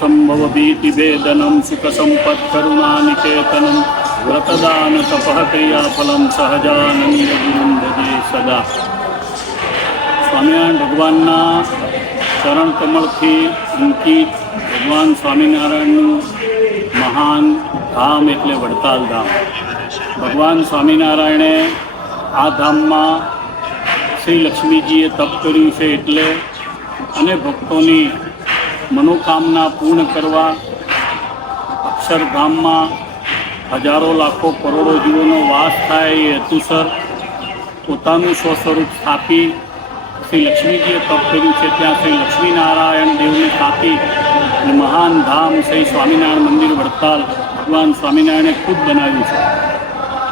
संभव भीति भेदनम सुख संपत् करुणा निकेतनम व्रतदान तपः क्रियाफलम सहजानंद गुरुं भजे सदा। स्वामिनारायण भगवानना चरण कमळथी अंकित भगवान स्वामिनारायणનું મહાન ધામ એટલે વડતાલ ધામ। ભગવાન સ્વામિનારાયણે આ ધામમાં શ્રી લક્ષ્મીજીએ તપ કર્યું છે એટલે અને ભક્તોની મનોકામના પૂર્ણ કરવા અક્ષરધામમાં હજારો લાખો કરોડો જીવોનો વાસ થાય એ હેતુસર પોતાનું સ્વસ્વરૂપ સ્થાપી શ્રી લક્ષ્મીજીએ તપ કર્યું છે। ત્યાં શ્રી લક્ષ્મીનારાયણ દેવને સ્થાપી અને મહાન ધામ શ્રી સ્વામિનારાયણ મંદિર વડતાલ ભગવાન સ્વામિનારાયણે ખુદ બનાવ્યું છે।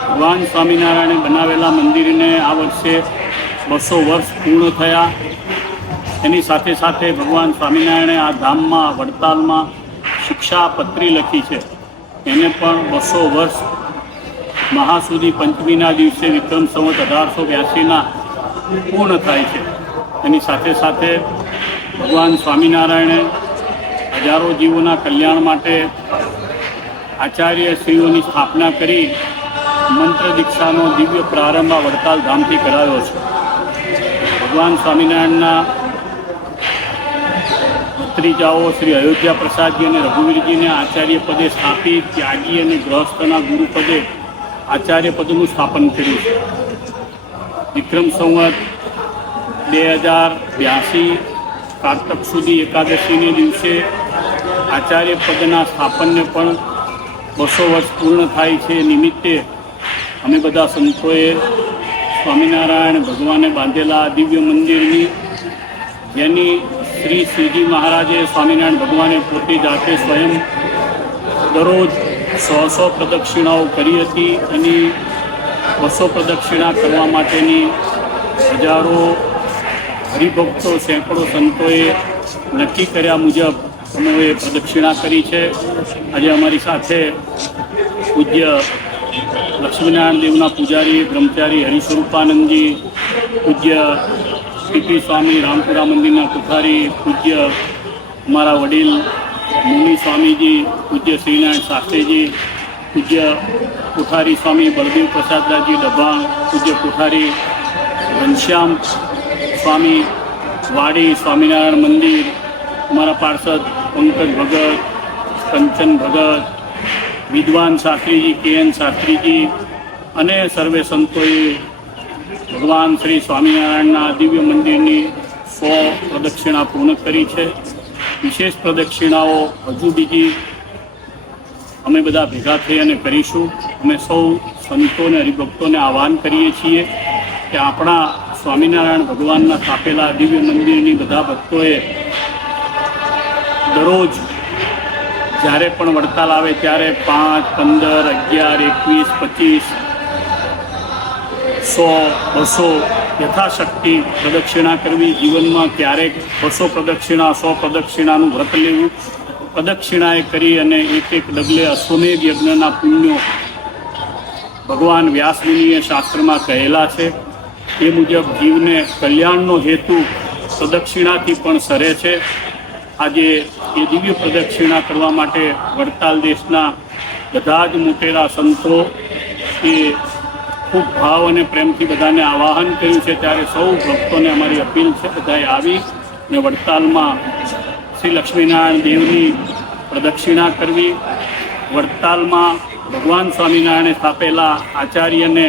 ભગવાન સ્વામિનારાયણે બનાવેલા મંદિરને આ વર્ષે 200 વર્ષ પૂર્ણ થયા। એની સાથે સાથે ભગવાન સ્વામિનારાયણે આ ધામમાં વડતાલમાં શિક્ષાપત્રી લખી છે, એને પણ 200 વર્ષ મહાસુદી પંચમીના દિવસે વિક્રમ સંવત 1882ના પૂર્ણ થાય છે। એની સાથે સાથે ભગવાન સ્વામિનારાયણે હજારો જીવોના કલ્યાણ માટે આચાર્યશ્રીઓની સ્થાપના કરી મંત્ર દીક્ષાનો દિવ્ય પ્રારંભ આ વડતાલ ધામથી કરાયો છે। ભગવાન સ્વામિનારાયણના ભત્રીજાઓ શ્રી અયોધ્યા પ્રસાદજી અને રઘુવીરજીને આચાર્ય પદે સ્થાપી ત્યાગી અને ગૃહસ્થના ગુરુપદે આચાર્ય પદનું સ્થાપન કર્યું છે। વિક્રમ સંવત 2082 કારતક સુધી એકાદશીને દિવસે આચાર્ય પદના સ્થાપનને પણ 200 વર્ષ પૂર્ણ થાય છે। નિમિત્તે અમે બધા સંતોએ સ્વામિનારાયણ ભગવાને બાંધેલા દિવ્ય મંદિરની, જેની શ્રીજી મહારાજે સ્વામિનારાયણ ભગવાને પોતે જાતે સ્વયં દરરોજ 100 પ્રદક્ષિણાઓ કરી હતી। એની 200 પ્રદક્ષિણા કરવા માટેની હજારો હરિભક્તો, સેંકડો સંતોએ નક્કી કર્યા મુજબ અમોએ પ્રદક્ષિણા કરી છે। આજે અમારી સાથે પૂજ્ય લક્ષ્મીનારાયણ દેવના પૂજારી બ્રહ્મચારી હરિસ્વરૂપાનંદજી, પૂજ્ય પીપી સ્વામી રામપુરા મંદિરના કુઠારી, પૂજ્ય અમારા વડીલ મુનિ સ્વામીજી, પૂજ્ય શ્રીનારાયણ શાસ્ત્રીજી, પૂજ્ય કુઠારી સ્વામી બળદેવ પ્રસાદદાસજી ડભાણ, પૂજ્ય કુઠારી ઘનશ્યામ સ્વામી વાડી સ્વામિનારાયણ મંદિર, અમારા પાર્ષદ પંકજ ભગત, કંચન ભગત, વિદ્વાન શાસ્ત્રીજી KN શાસ્ત્રીજી અને સર્વે સંતોએ ભગવાન શ્રી સ્વામિનારાયણના દિવ્ય મંદિરની 100 પ્રદક્ષિણા પૂર્ણ કરી છે। વિશેષ પ્રદક્ષિણાઓ હજુ બીજી અમે બધા ભેગા થઈ અને કરીશું। અમે સૌ સંતોને હરિભક્તોને આહ્વાન કરીએ છીએ કે આપણા સ્વામિનારાયણ ભગવાનના સ્થાપેલા દિવ્ય મંદિરની બધા ભક્તોએ દરરોજ જ્યારે પણ વડતાલ આવે ત્યારે 5, 15, 11, 21, 25, 100, 200 યથાશક્તિ પ્રદક્ષિણા કરવી। જીવનમાં ક્યારેક 200 પ્રદક્ષિણા, 100 પ્રદક્ષિણાનું વ્રત લેવું। પ્રદક્ષિણાએ કરી અને એક ડગલે અશ્વમેઘ યજ્ઞના પુણ્યો ભગવાન વ્યાસમુનિએ શાસ્ત્રમાં કહેલા છે। એ મુજબ જીવને કલ્યાણનો હેતુ પ્રદક્ષિણાથી પણ સરે છે। આજે એ દિવ્ય પ્રદક્ષિણા કરવા માટે વડતાલ દેશના બધા જ મોટેરા સંતો એ ખૂબ ભાવ અને પ્રેમથી બધાને આવાહન કર્યું છે। ત્યારે સૌ ભક્તોને અમારી અપીલ છે બધાએ આવી અને વડતાલમાં શ્રી લક્ષ્મીનારાયણ દેવની પ્રદક્ષિણા કરવી। વડતાલમાં ભગવાન સ્વામિનારાયણે સ્થાપેલા આચાર્યને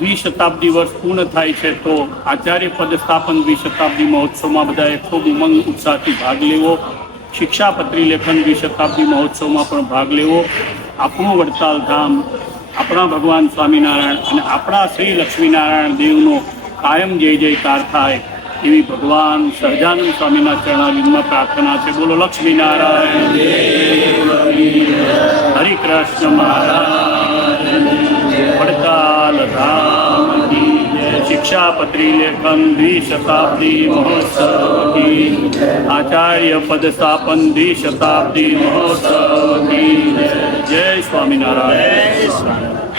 20 શતાબ્દી વર્ષ પૂર્ણ થાય છે, તો આચાર્ય પદ સ્થાપન 20 શતાબ્દી મહોત્સવમાં બધાએ ખૂબ ઉમંગ ઉત્સાહથી ભાગ લેવો। શિક્ષાપત્રી લેખન 20 શતાબ્દી મહોત્સવમાં પણ ભાગ લેવો। આપણું વડતાલ ધામ, આપણા ભગવાન સ્વામિનારાયણ અને આપણા શ્રી લક્ષ્મીનારાયણ દેવનો કાયમ જય જયકાર થાય એવી ભગવાન સહજાનંદ સ્વામીના ચરણારવિંદમાં પ્રાર્થના છે। બોલો લક્ષ્મીનારાયણ દેવ, હરિ કૃષ્ણ મહારાજ, વડતાલ ધામ કી જય। શિક્ષાપત્રી લેખન 20 શતાબ્દી મહોત્સવ કી, આચાર્ય પદ સ્થાપન 20 શતાબ્દી મહોત્સવ કી જય। જય સ્વામિનારાયણ।